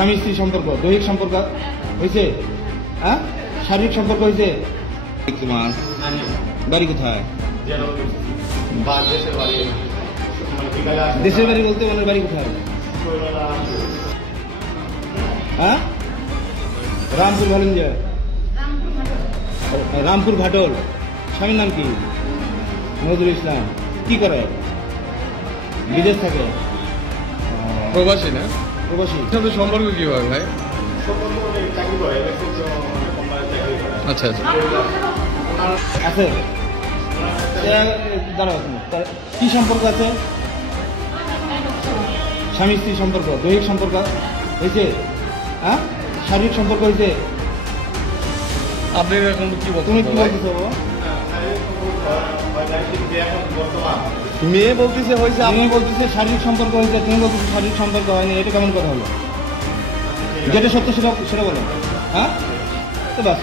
স্বামী স্ত্রী সম্পর্ক, দৈহিক সম্পর্ক হয়েছে? হ্যাঁ, শারীরিক সম্পর্ক হয়েছে? তোমার বাড়ি কোথায়? দেশের বাড়ি বলতে ওনার বাড়ি কোথায়? হ্যাঁ, রামপুর ভালুঞ্জা, রামপুর ঘাটল। স্বামীর নাম কি? নজরুল ইসলাম। কি করে? বিদেশ থাকে। প্রবাসী না? প্রবাসী। সাথে সম্পর্ক কি হয় ভাই? আচ্ছা আচ্ছা। আছে, দাঁড়াও। কি সম্পর্ক আছে? স্বামী স্ত্রী সম্পর্ক, দৈহিক সম্পর্ক হয়েছে? হ্যাঁ, শারীরিক সম্পর্ক হয়েছে? আপনি এখন কি বলছেন? তুমি কি বলতেছো? মেয়ে বলতেছে হয়েছে, আমি বলতেছি শারীরিক সম্পর্ক হয়েছে, তুমি বলতেছো শারীরিক সম্পর্ক হয়নি। এটা কেমন কথা হলো? যেটা সত্য সেটা বলো। হ্যাঁ, তো বাস।